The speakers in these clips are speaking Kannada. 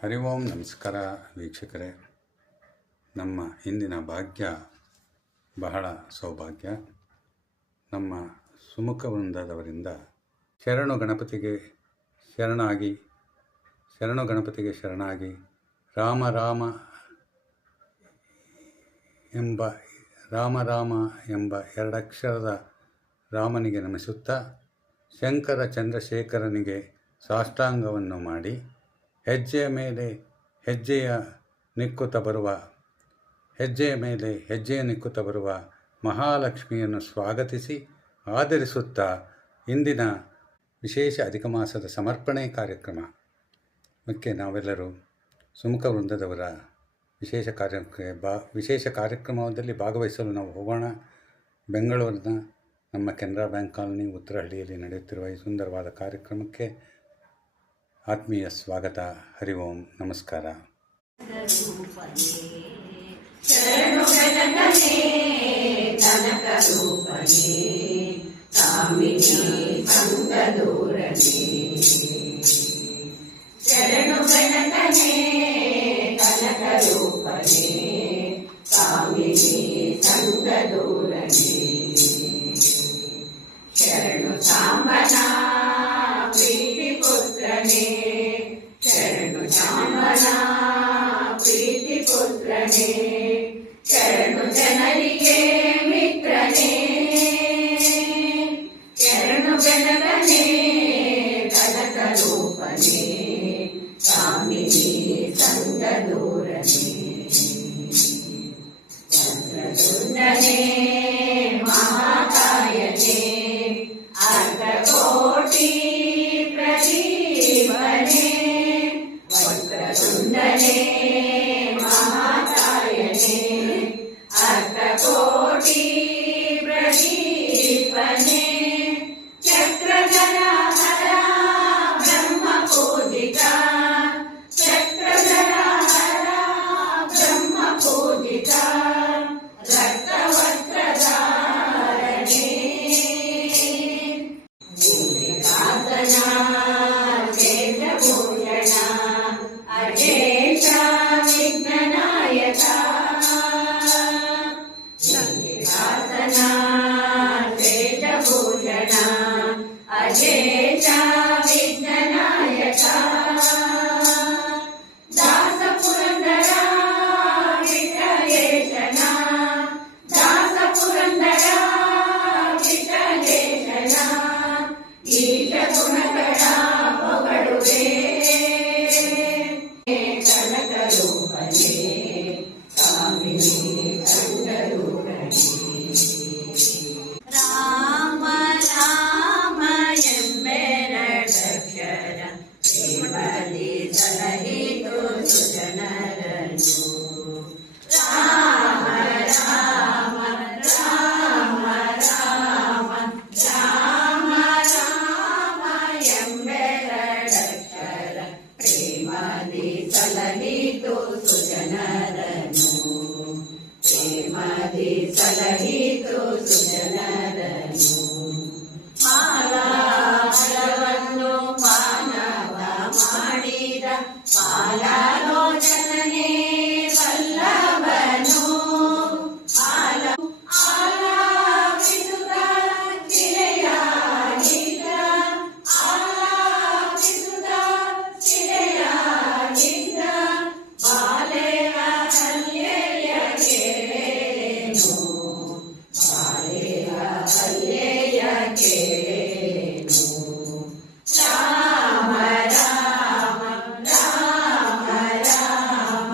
ಹರಿ ಓಂ ನಮಸ್ಕಾರ ವೀಕ್ಷಕರೇ. ನಮ್ಮ ಇಂದಿನ ಭಾಗ್ಯ ಬಹಳ ಸೌಭಾಗ್ಯ. ನಮ್ಮ ಸುಮುಖ ವೃಂದದವರಿಂದ ಶರಣು ಗಣಪತಿಗೆ ಶರಣಾಗಿ ರಾಮ ರಾಮ ಎಂಬ ಎರಡಕ್ಷರದ ರಾಮನಿಗೆ ನಮಿಸುತ್ತಾ ಶಂಕರ ಚಂದ್ರಶೇಖರನಿಗೆ ಸಾಷ್ಟಾಂಗವನ್ನು ಮಾಡಿ ಹೆಜ್ಜೆಯ ಮೇಲೆ ಹೆಜ್ಜೆಯ ನಿಕ್ಕುತ್ತಾ ಬರುವ ಮಹಾಲಕ್ಷ್ಮಿಯನ್ನು ಸ್ವಾಗತಿಸಿ ಆದರಿಸುತ್ತಾ ಇಂದಿನ ವಿಶೇಷ ಅಧಿಕ ಮಾಸದ ಸಮರ್ಪಣೆ ಕಾರ್ಯಕ್ರಮಕ್ಕೆ ನಾವೆಲ್ಲರೂ ಸುಮುಖ ವೃಂದದವರ ವಿಶೇಷ ಕಾರ್ಯಕ್ರಮದಲ್ಲಿ ಭಾಗವಹಿಸಲು ನಾವು ಹೋಗೋಣ. ಬೆಂಗಳೂರಿನ ನಮ್ಮ ಕೆನರಾ ಬ್ಯಾಂಕ್ ಕಾಲೋನಿ ಉತ್ತರಹಳ್ಳಿಯಲ್ಲಿ ನಡೆಯುತ್ತಿರುವ ಈ ಸುಂದರವಾದ ಕಾರ್ಯಕ್ರಮಕ್ಕೆ ಆತ್ಮೀಯ ಸ್ವಾಗತ. ಹರಿ ಓಂ ನಮಸ್ಕಾರ. ಶರಣು ಸಾಂಬನ ಪ್ರೀತಿ ಪುತ್ರನೇ, ಶರಣು ಸಾಂಬನ ಪ್ರೀತಿ ಪುತ್ರನೇ, ಶರಣು ಜನರಿಗೆ ಮಿತ್ರನೇ, ಶರಣು ಗಣಗನೇ ಕನಕ ರೂಪನೇ, ಕಾಮಿನಿ ಸಂಗ ದೂರನೇ, ಚಂದ್ರದುಂಡನೇ ಮಹಾಕಾಯನೇ, ಅರ್ಧಕೋಟಿ ಪ್ರದೀಪನೇ, ವಕ್ರತುಂಡನೇ ಮಹಾಕಾಯನೇ, ಅರ್ಧಕೋಟಿ ಪ್ರದೀಪನೇ, ಚಕ್ರಧರ ಹರ ಬ್ರಹ್ಮ ಪೂಜಿತ, ಚಕ್ರಧರ ಹರ ಬ್ರಹ್ಮ ಪೂಜಿತ, ಸಲಹಿತು ಸುಜನರನು, ಮಾಲಾವನ್ನು ಪಾನವ ಮಾಡಿದ ಪಾಲಾಲೋಚನನೇ ವಲ್ಲಭನು, ಆಲಾಪಿಸುತ್ತ ಚಿಲೆಯಾಗಿದ್ದ, ಆಲಾಪಿಸುತ್ತ ಚಿಲೆಯಾಗಿದ್ದ ಬಾಲೆಯ ಹಲ್ಲೆಯ ಕೇಳೇನು, ಬಾಲೆಯ ಹಲ್ಲೆಯ ಕೇಳೇನು, ರಾಮ ರಾಮ ರಾಮ ರಾಮ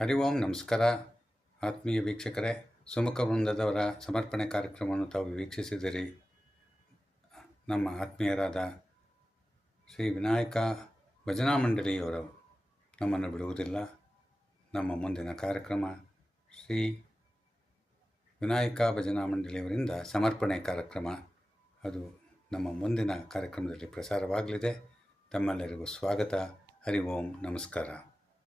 ಹರಿ ಓಂ ನಮಸ್ಕಾರ ಆತ್ಮೀಯ ವೀಕ್ಷಕರೇ, ಸುಮುಖ ವೃಂದದವರ ಸಮರ್ಪಣೆ ಕಾರ್ಯಕ್ರಮವನ್ನು ತಾವು ವೀಕ್ಷಿಸಿದಿರಿ. ನಮ್ಮ ಆತ್ಮೀಯರಾದ ಶ್ರೀ ವಿನಾಯಕ ಭಜನಾ ಮಂಡಳಿಯವರು ನಮ್ಮನ್ನು ಬಿಡುವುದಿಲ್ಲ. ನಮ್ಮ ಮುಂದಿನ ಕಾರ್ಯಕ್ರಮ ಶ್ರೀ ವಿನಾಯಕ ಭಜನಾ ಮಂಡಳಿಯವರಿಂದ ಸಮರ್ಪಣೆ ಕಾರ್ಯಕ್ರಮ. ಅದು ನಮ್ಮ ಮುಂದಿನ ಕಾರ್ಯಕ್ರಮದಲ್ಲಿ ಪ್ರಸಾರವಾಗಲಿದೆ. ತಮ್ಮೆಲ್ಲರಿಗೂ ಸ್ವಾಗತ. ಹರಿ ಓಂ, ನಮಸ್ಕಾರ.